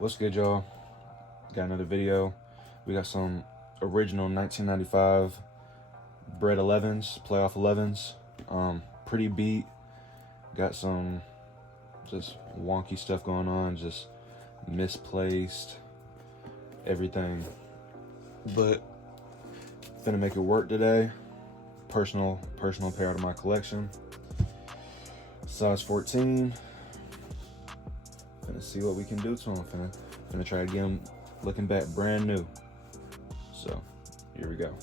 What's good, y'all? Got another video. We got some original 1995 Bred 11s, playoff 11s. Pretty beat. Got some just wonky stuff going on, just misplaced everything. But finna make it work today. Personal pair out of my collection. Size 14. Finna see what we can do to them. Finna try to get them looking back brand new. So, here we go.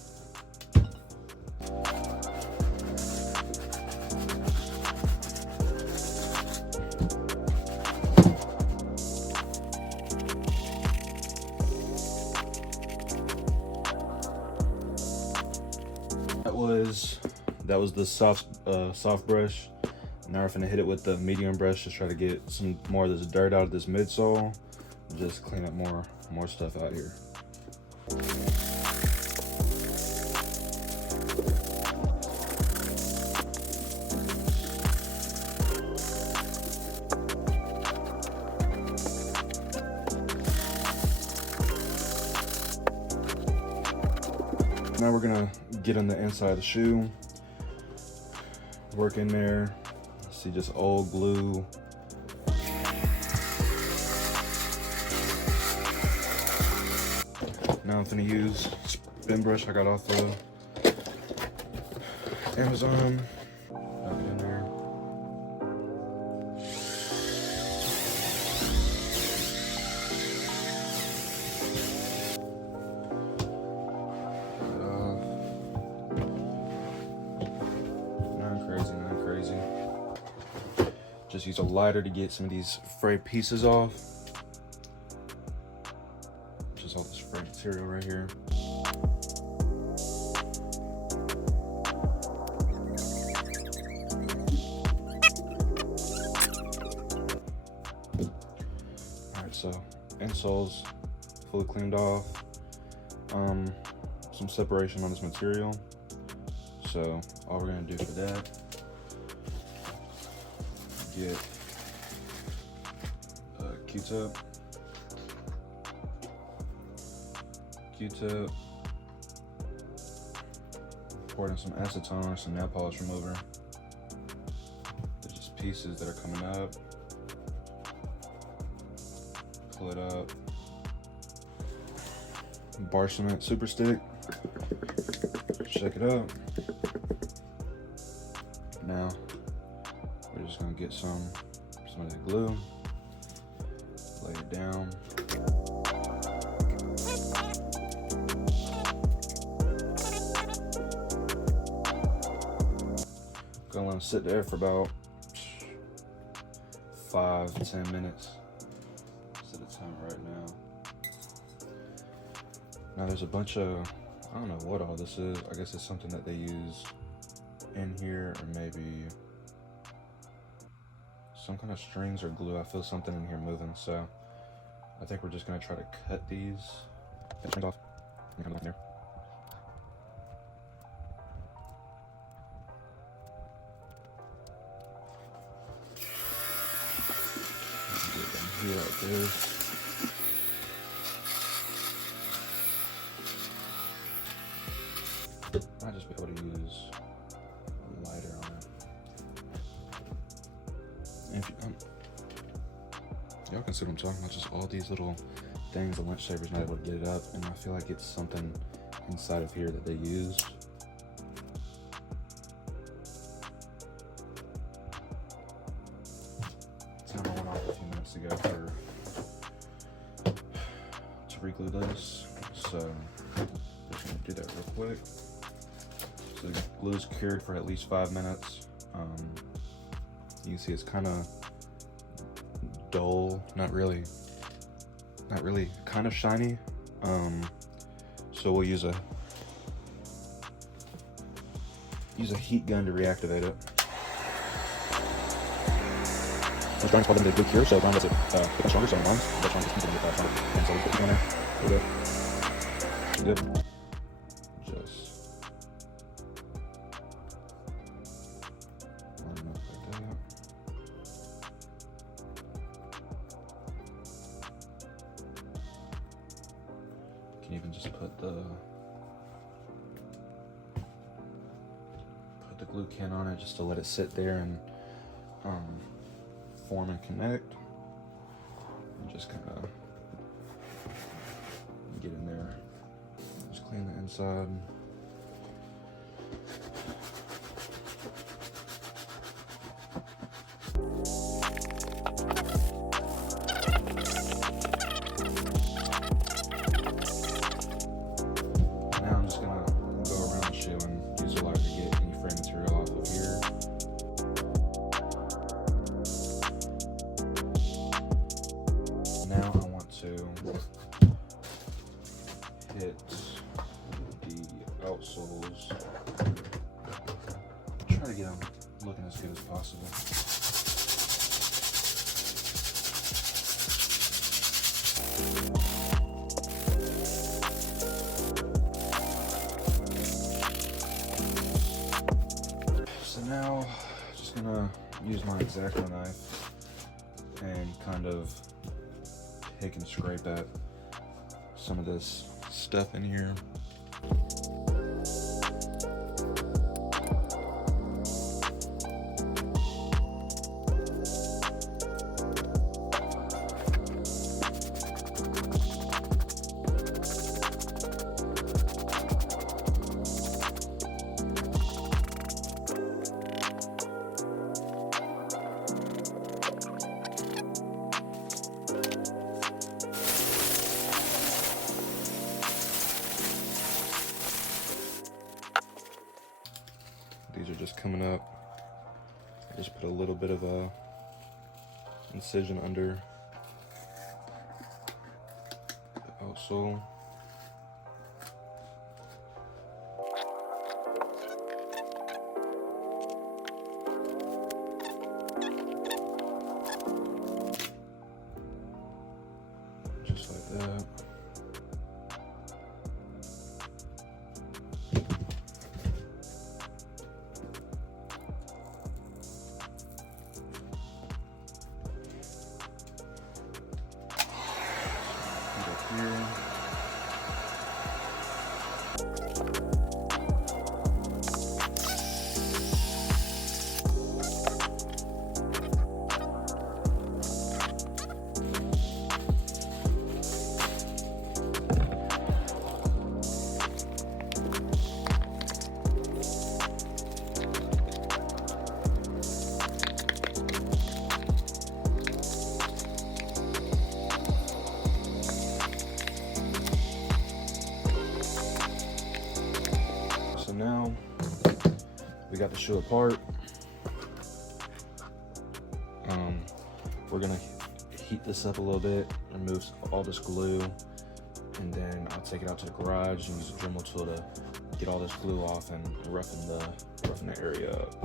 That was the soft brush. Now we're finna hit it with the medium brush to try to get some more of this dirt out of this midsole. Just clean up more stuff out here. Now we're gonna get on the inside of the shoe. Work in there. See just old glue. Now I'm gonna use spin brush I got off of Amazon. Rub it in there. Nothing crazy. Just use a lighter to get some of these frayed pieces off. Just all this frayed material right here. Alright, so insoles fully cleaned off. Some separation on this material. So all we're gonna do for that, get a Q-tip, pour in some acetone or some nail polish remover. There's just pieces that are coming up. Pull it up. Bar cement super stick. Check it out. Now we're just gonna get some of the glue, lay it down. Gonna let it sit there for about 5 to 10 minutes. Set the time right now. Now there's a bunch of, I don't know what all this is. I guess it's something that they use in here, or maybe some kind of strings or glue. I feel something in here moving, so I think we're just gonna try to cut these strings off. Come back there. Get them here like this. Might just be able to use a lighter on it. And if y'all can see what I'm talking about, just all these little things the lunch saver's not able to get it up, and I feel like it's something inside of here that they used. Timer went off a few minutes ago to reglue this, so just gonna do that real quick. So the glue's cured for at least 5 minutes. You can see it's kind of dull, not really, kind of shiny. So we'll use a heat gun to reactivate it. This drawing's called limited glue cure, so Brown does it stronger, so mine's that's why I'm just keeping it stronger. And so we put the on there. Good. Just line up like that. and just put the glue can on it just to let it sit there and form and connect, and just kind of get in there. Just clean the inside. Now I'm just gonna go around the shoe and use a lighter to get any frame material off of here. Now I want to hit the outsoles. Try to get them looking as good as possible. So now, just gonna use my X-Acto knife and kind of pick and scrape at some of this stuff in here. These are just coming up. I just put a little bit of a incision under the outsole. Just like that. Here. So now we got the shoe apart. We're gonna heat this up a little bit, remove all this glue, and then I'll take it out to the garage and use a Dremel tool to get all this glue off and roughen the area up.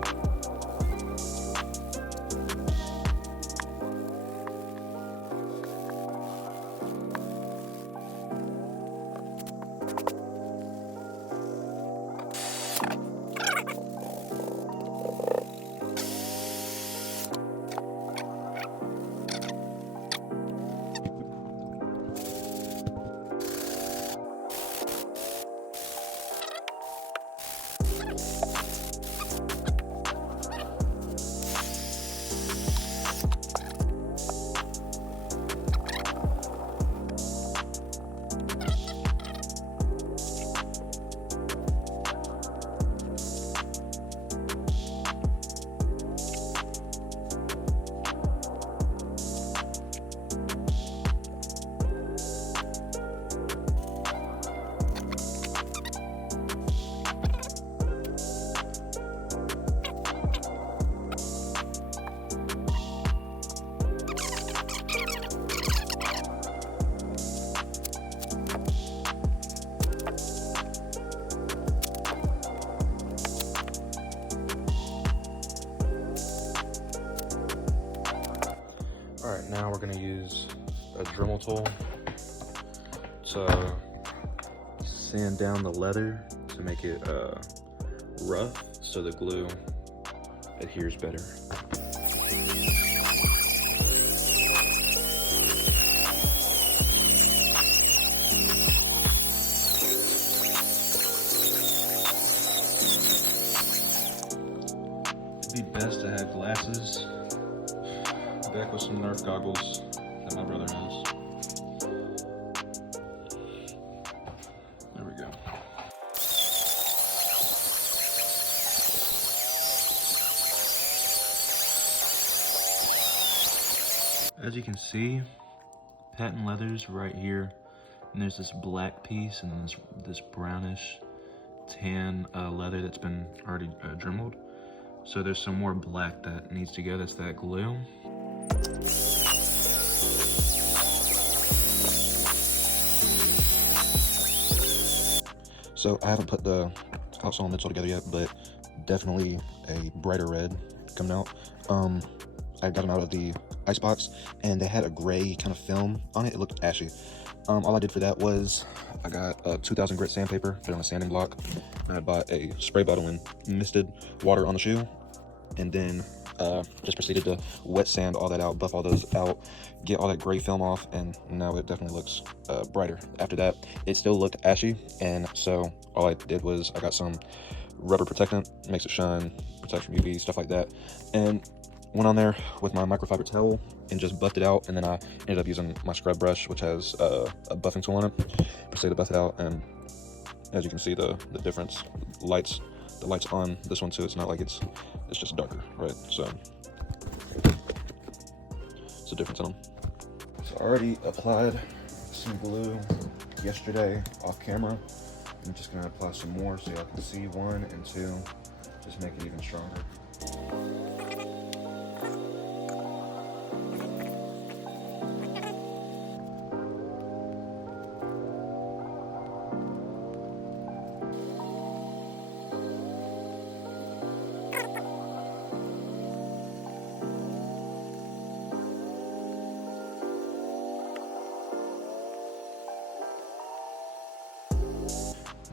Alright, now we're going to use a Dremel tool to sand down the leather to make it rough so the glue adheres better. that my brother has. There we go. As you can see, patent leathers right here, and there's this black piece, and then this brownish tan leather that's been already dremeled. So there's some more black that needs to go. That's that glue. So I haven't put the outsole and midsole together yet, but definitely a brighter red coming out. I got them out of the icebox, and they had a gray kind of film on it. It looked ashy. All I did for that was I got a 2000 grit sandpaper, put it on a sanding block, and I bought a spray bottle and misted water on the shoe, and then just proceeded to wet sand all that out, buff all those out, get all that gray film off, and now it definitely looks brighter. After that, it still looked ashy, and so all I did was I got some rubber protectant, makes it shine, protects from UV, stuff like that, and went on there with my microfiber towel and just buffed it out, and then I ended up using my scrub brush, which has a buffing tool on it. Proceeded to buff it out, and as you can see the difference, the lights on this one too. It's not like it's just darker, right? So it's a difference in them. So I already applied some glue yesterday off camera. I'm just gonna apply some more so y'all can see 1 and 2, just make it even stronger.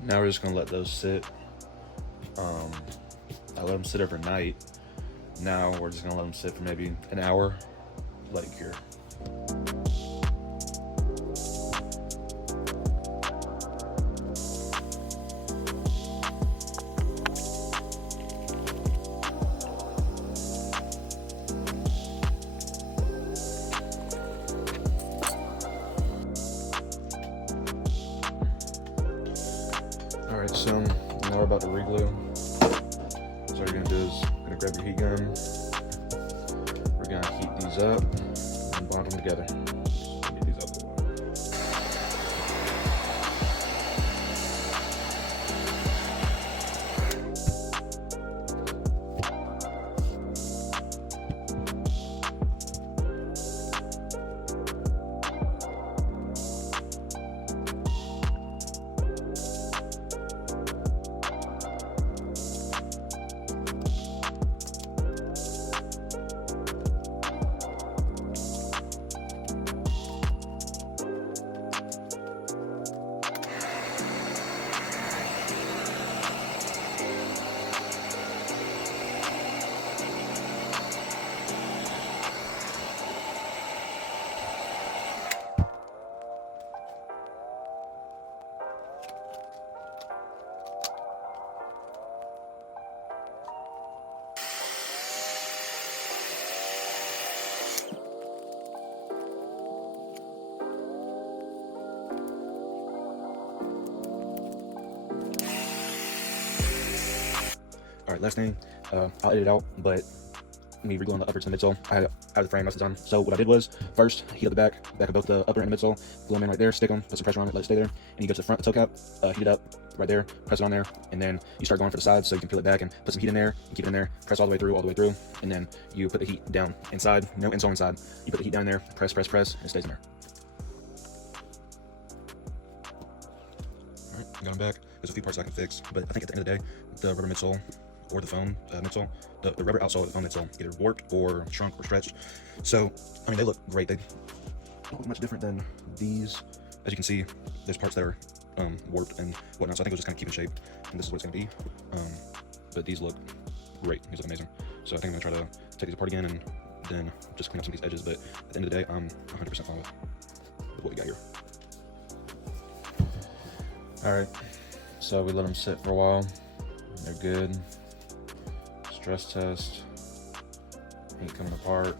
Now we're just gonna let those sit. I let them sit overnight. Now we're just gonna let them sit for maybe an hour, let it cure. Alright, so now we're about to reglue. So what you're gonna do is you're gonna grab your heat gun. We're gonna heat these up and bond them together. Get these up. All right, last thing, I'll edit it out, but me regluing the upper to the midsole, I have the frame most of the time. So what I did was, first, heat up the back of both the upper and the midsole, glue them in right there, stick them, put some pressure on it, let it stay there, and you go to the front, the toe cap, heat it up right there, press it on there, and then you start going for the sides so you can peel it back and put some heat in there, and keep it in there, press all the way through, and then you put the heat down inside, no insole inside, you put the heat down there, press, and it stays in there. All right, got them back. There's a few parts I can fix, but I think at the end of the day, the rubber midsole or the foam midsole, the rubber outsole or the foam midsole, either warped or shrunk or stretched. So, I mean, they look great. They don't look much different than these. As you can see, there's parts that are warped and whatnot, so I think we'll just kind of keep in shape, and this is what it's going to be. But these look great. These look amazing. So I think I'm going to try to take these apart again and then just clean up some of these edges, but at the end of the day, I'm 100% fine with what we got here. Alright, so we let them sit for a while. They're good. Stress test. Ain't coming apart.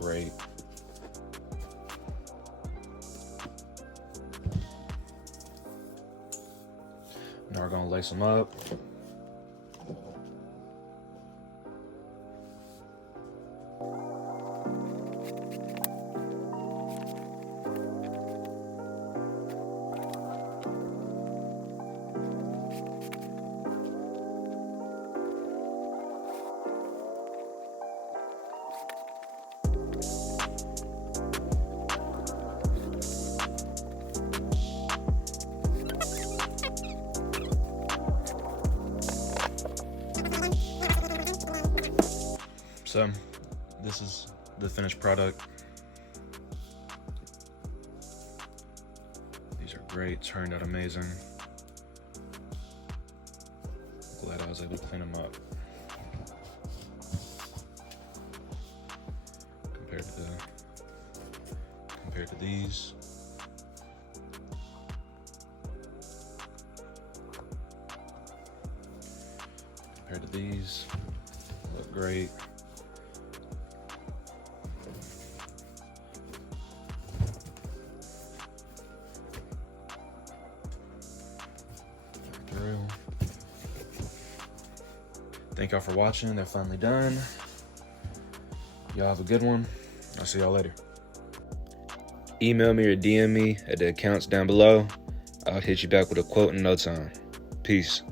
Great. Now we're gonna lace them up. So this is the finished product. These are great, turned out amazing. Glad I was able to clean them up. Compared to these. Compared to these, look great. Through. Thank y'all for watching. They're finally done. Y'all have a good one. I'll see y'all later. Email me or DM me at the accounts down below. I'll hit you back with a quote in no time. Peace.